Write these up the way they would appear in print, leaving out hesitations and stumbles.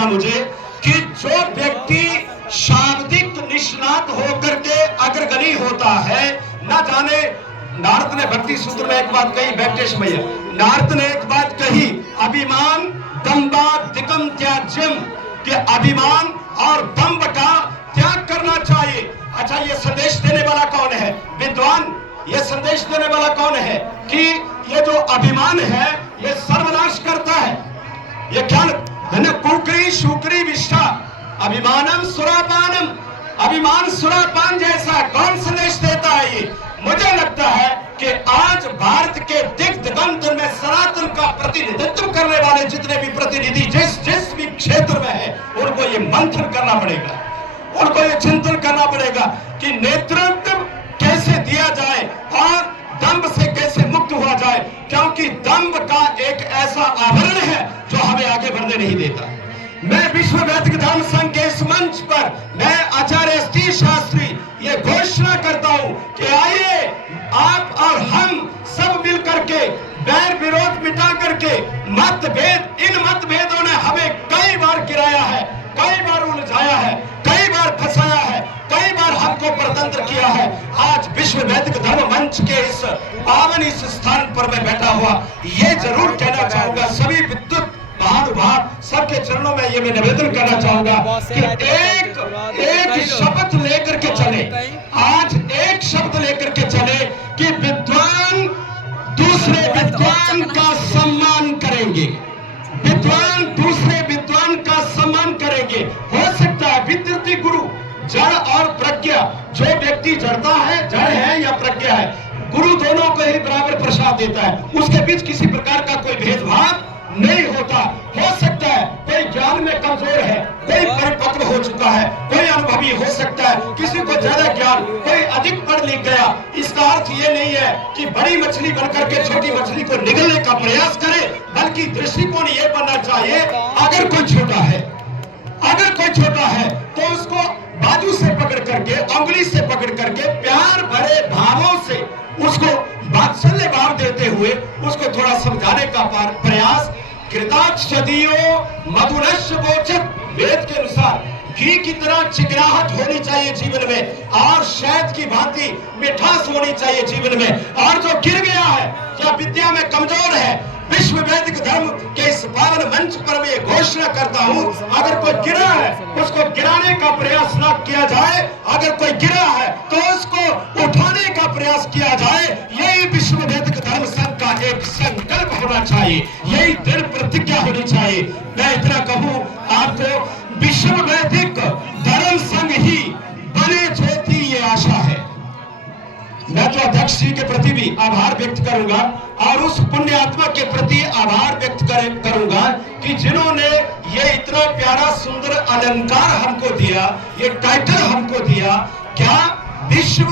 लगेगा मुझे कि जो व्यक्ति शाब्दिक निष्णात होकर के अग्रगणी होता है, न जाने नारद ने भक्ति सूत्र में एक बात कही, वेंकटेश भैया नारद ने एक बात कही, अभिमान दंबादिकम त्याज्यम, कि अभिमान और दंभ का त्याग करना चाहिए। अच्छा, ये संदेश देने वाला कौन है? विद्वान। ये संदेश देने वाला कौन है कि ये जो अभिमान है ये सर्वनाश करता है। ये क्या है? कुकरी शुकरी विष्ठा अभिमानम सुरापानम, अभिमान सुरापान जैसा। कौन संदेश देता है ये? मुझे लगता है कि आज भारत के दिग्गंत में सनातन का प्रतिनिधित्व करने वाले जितने भी प्रतिनिधि जिस भी क्षेत्र में है, उनको ये मंथन करना पड़ेगा, उनको ये चिंतन करना पड़ेगा कि नेतृत्व कैसे दिया जाए और दंभ से कैसे मुक्त हुआ जाए, क्योंकि दंभ का एक ऐसा आवरण है जो हमें आगे बढ़ने नहीं देता। मैं विश्व वैदिक धर्म संघ के इस मंच पर मैं आचार्य एस.टी. शास्त्री ये घोषणा करता हूं कि आइए आप और हम सब मिल करके बैर विरोध मिटा करके मतभेद, इन मतभेदों ने हमें कई बार गिराया है, कई बार उलझाया है, कई बार फंसाया है, कई बार हमको परतंत्र किया है। आज विश्व वैदिक धर्म मंच के इस पावन इस स्थान पर मैं बैठा हुआ ये जरूर कहना चाहूंगा, सभी विद्युत महानुभाव सबके चरणों में ये मैं निवेदन करना चाहूंगा कि एक शपथ लेकर के चले, आज एक शब्द लेकर के चले कि विद्वान दूसरे विद्वान का सम्मान करेंगे, विद्वान दूसरे विद्वान का सम्मान करेंगे। हो सकता है विद्युती गुरु जड़ और प्रज्ञा, जो व्यक्ति जड़ता है, जड़ है या प्रज्ञा है, गुरु दोनों को ही बराबर प्रसाद देता है, उसके बीच किसी प्रकार का कोई भेदभाव नहीं होता। हो सकता है कोई ज्ञान में कमजोर है, कोई परिपक्व हो चुका है, कोई अनुभवी हो सकता है, किसी को ज्यादा ज्ञान, कोई अधिक पढ़ लिख गया। इसका अर्थ ये नहीं है कि बड़ी मछली बनकर के छोटी मछली को निगलने का प्रयास करे, बल्कि दृष्टिकोण ये बनना चाहिए, अगर कोई छोटा है, अगर कोई छोटा है तो उसको बाजू से पकड़ करके, उंगली से पकड़ करके, प्यार भरे भावों से उसको वात्सल्य भाव देते हुए उसको थोड़ा समझाने का प्रयास। कृताक्षदियो मधुनश्य बोचत, वेद के अनुसार घी की तरह चिकनाहट होनी चाहिए जीवन में, और शहद की भांति मिठास होनी चाहिए जीवन में। और जो गिर गया है या विद्या में कमजोर है, विश्व वैदिक धर्म के इस पावन मंच पर मैं घोषणा करता हूं, अगर कोई गिरा है उसको गिराने का प्रयास न किया जाए, अगर कोई गिरा है तो उसको उठाने का प्रयास किया जाए। यही विश्व वैदिक धर्म संघ का एक संकल्प होना चाहिए, यही दृढ़ प्रतिज्ञा होनी चाहिए। मैं इतना कहूं आपको, विश्व वैदिक धर्म संघ ही बने ज्योति ये आशा है। मैं तो अध्यक्ष जी के प्रति भी आभार व्यक्त करूंगा और उस पुण्य आत्मा के प्रति आभार व्यक्त करूंगा कि जिन्होंने ये इतना प्यारा सुंदर अलंकार हमको दिया, ये टाइटल हमको दिया, क्या विश्व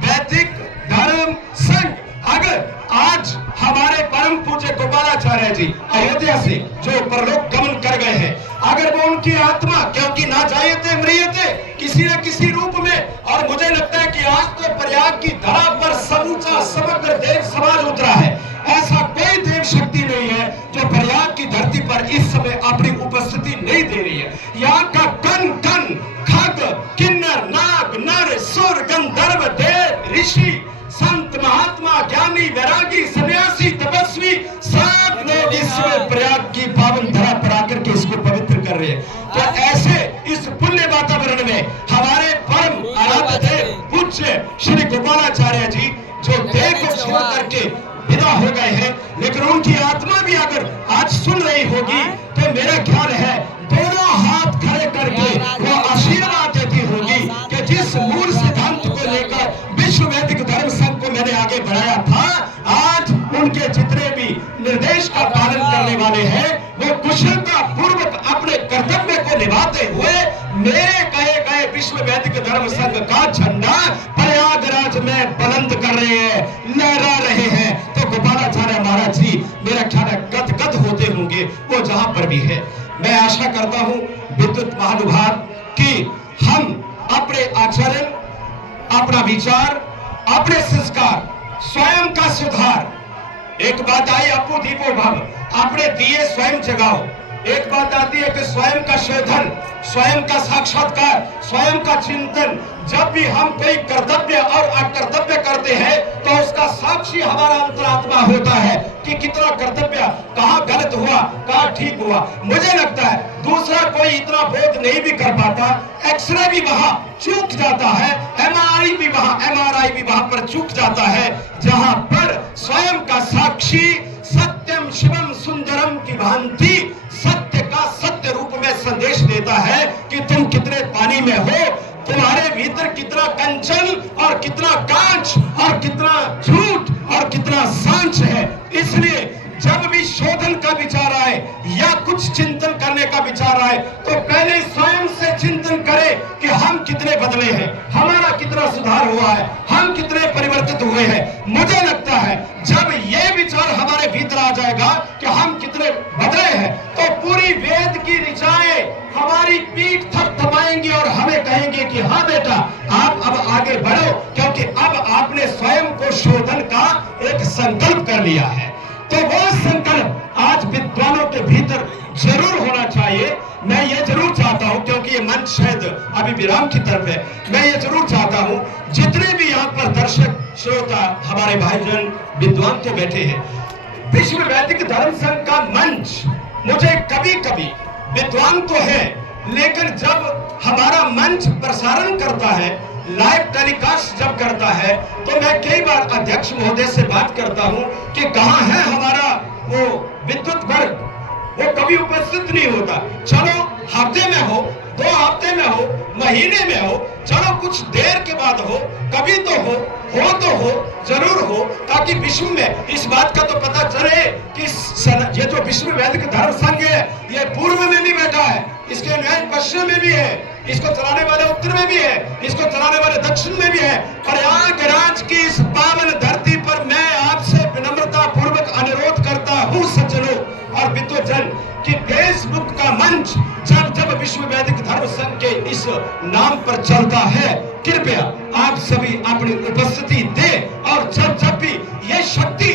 वैदिक धर्म संघ। अगर आज हमारे परम पूज्य गोपालाचार्य जी अयोध्या से जो परलोक गमन कर गए हैं, अगर वो उनकी आत्मा, क्योंकि ना जायते मृत्यते किसी न किसी रूप में, और मुझे लगता है कि आज तो प्रयाग की धरा पर समूचा समग्र देव समाज उतरा है। ऐसा कोई देव शक्ति नहीं है जो प्रयाग की धरती पर इस समय अपनी उपस्थिति नहीं दे रही है। यहाँ का कण कण, खग किन्नर नाग नर सुर गंधर्व देव ऋषि संत महात्मा ज्ञानी वैरागी सन्यासी तपस्वी सब लोग इसमें प्रयाग की पावन धरा पर आकर के इसको पवित्र कर रहे हैं। तो ऐसे इस पुण्य वातावरण में हमारे परम आराध्य देव पूज्य श्री गोपालाचार्य जी जो देह को छोड़ करके विदा हो गए हैं, लेकिन उनकी आत्मा भी अगर आज सुन रही होगी तो मेरा ख्याल है दोनों हाथ खड़े करके वो आशीर्वाद देती होगी कि जिस मूल सिद्धांत को लेकर विश्व वैदिक धर्म संघ को मैंने आगे बढ़ाया था, आज उनके जितने भी निर्देश का पालन करने वाले हैं वो कुशलता पूर्वक अपने कर्तव्य को निभाते हुए मेरे कहे गए विश्व वैदिक धर्म संघ का झंडा प्रयागराज में बुलंद कर रहे हैं, लहरा रहे हैं। तो गोपालाचार्य महाराज जी मेरा ख्याल है गदगद होते होंगे वो जहां पर भी है। मैं आशा करता हूं विद्युत महानुभाव कि हम अपने आचरण, अपना विचार, अपने संस्कार, स्वयं का सुधार। एक बात आई, अपो दीपो भव, अपने दिए स्वयं जगाओ। एक बात आती है कि स्वयं का शोधन, स्वयं का साक्षात्कार, स्वयं का चिंतन। जब भी हम कोई कर्तव्य और अकर्तव्य करते हैं तो उसका साक्षी हमारा अंतरात्मा होता है कि कितना कर्तव्य, कहाँ गलत हुआ, कहाँ ठीक हुआ। मुझे लगता है दूसरा कोई इतना बोध नहीं भी कर पाता। एक्सरे भी वहां चूक जाता है, एमआरआई भी वहां पर चूक जाता है, जहां पर स्वयं का साक्षी सत्यम शिवम सुंदरम की भांति सत्य का सत्य रूप में संदेश देता है कि तुम कितने पानी में हो, तुम्हारे भीतर कितना कंचन और कितना कांच और कितना झूठ और कितना सांच है। इसलिए जब भी शोधन का विचार आए या कुछ चिंतन करने का विचार आए तो पहले स्वयं से चिंतन करें कि हम कितने बदले हैं, हमारा कितना सुधार हुआ है, हम कितने परिवर्तित हुए हैं। मुझे लगता है जब ये विचार हमारे भीतर आ जाएगा कि हम कितने बदले हैं तो पूरी वेद की ऋचाएं हमारी पीठ थपथपाएंगी और हमें कहेंगे कि हाँ बेटा आप अब आगे बढ़ो, क्योंकि अब आपने स्वयं को शोधन का एक संकल्प कर लिया है। तो वो संकल्प आज विद्वानों के भीतर जरूर होना चाहिए। मैं ये जरूर चाहता हूं, क्योंकि ये मंच शायद अभी विराम की तरफ है, मैं ये जरूर चाहता हूं जितने भी यहाँ पर दर्शक श्रोता हमारे भाईजान विद्वान तो बैठे हैं, विश्व वैदिक धर्म संघ का मंच मुझे कभी कभी, विद्वान तो है लेकिन जब हमारा मंच प्रसारण करता है, लाइव टेलीकास्ट जब करता है, तो मैं कई बार अध्यक्ष महोदय से बात करता हूं कि कहां है हमारा वो विद्युत वर्ग, वो कभी उपस्थित नहीं होता। चलो हफ्ते में हो, 2 हफ्ते में हो, महीने में हो, चलो कुछ देर के बाद हो, कभी तो हो तो हो, जरूर हो, ताकि विश्व में इस बात का तो पता चले कि ये जो विश्व वैदिक धर्म संघ है ये पूर्व में भी बैठा है, इसके न्याय पश्चिम में भी है, इसको चलाने वाले उत्तर में भी है, इसको चलाने वाले दक्षिण में भी है। प्रयागराज की इस पावन धरती पर मैं आपसे विनम्रता पूर्वक अनुरोध करता हूं सज्जनों और विद्वजन कि फेसबुक का मंच जब विश्व वैदिक धर्म संघ के इस नाम पर चलता है, कृपया आप सभी अपनी उपस्थिति दें। और जब भी ये शक्ति,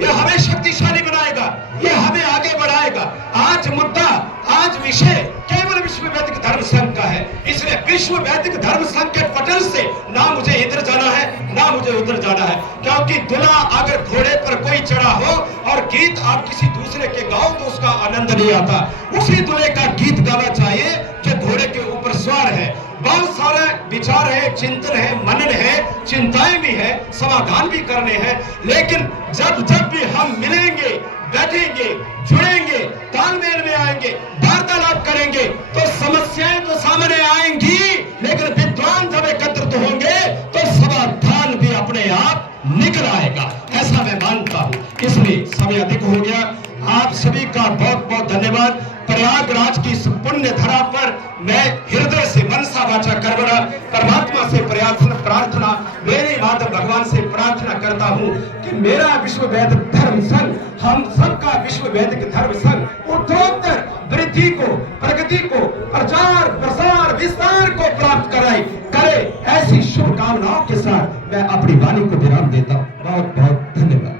ये हमें शक्तिशाली बनाएगा, ये हमें आगे बढ़ाएगा। आज मुद्दा, आज विषय केवल विश्व वैदिक धर्म संघ का है, इसलिए विश्व वैदिक धर्म संघ के पटल से ना मुझे इधर जाना है ना मुझे उधर जाना है, क्योंकि दूल्हा अगर घोड़े पर कोई चढ़ा हो और गीत आप किसी दूसरे के गाओ तो उसका आनंद नहीं आता। उसी दूल्हे का गीत गाना चाहिए जो घोड़े के ऊपर सवार है। बहुत सारे विचार है, चिंतन है, मनन है, चिंताएं भी है, समाधान भी करने हैं, लेकिन जब भी हम मिलेंगे, बैठेंगे, जुड़ेंगे, तालमेल में आएंगे, वार्तालाप करेंगे तो समस्याएं तो सामने आएंगी, लेकिन विद्वान जब एकत्रित होंगे तो समाधान भी अपने आप निकल आएगा, ऐसा मैं मानता हूं। इसलिए समय अधिक हो गया, आप सभी का बहुत बहुत धन्यवाद। प्रयागराज की इस पुण्य धरा पर मैं हृदय से मनसा वाचा कर्मणा परमात्मा से प्रार्थना मेरे माधव भगवान से प्रार्थना करता हूं कि मेरा विश्व वैदिक धर्म संघ, हम सबका विश्व वैदिक धर्म संघ उत्तरोत्तर वृद्धि को, प्रगति को, प्रचार प्रसार विस्तार को प्राप्त करे। ऐसी शुभकामनाओं के साथ मैं अपनी वाणी को विराम देता हूं। बहुत बहुत धन्यवाद।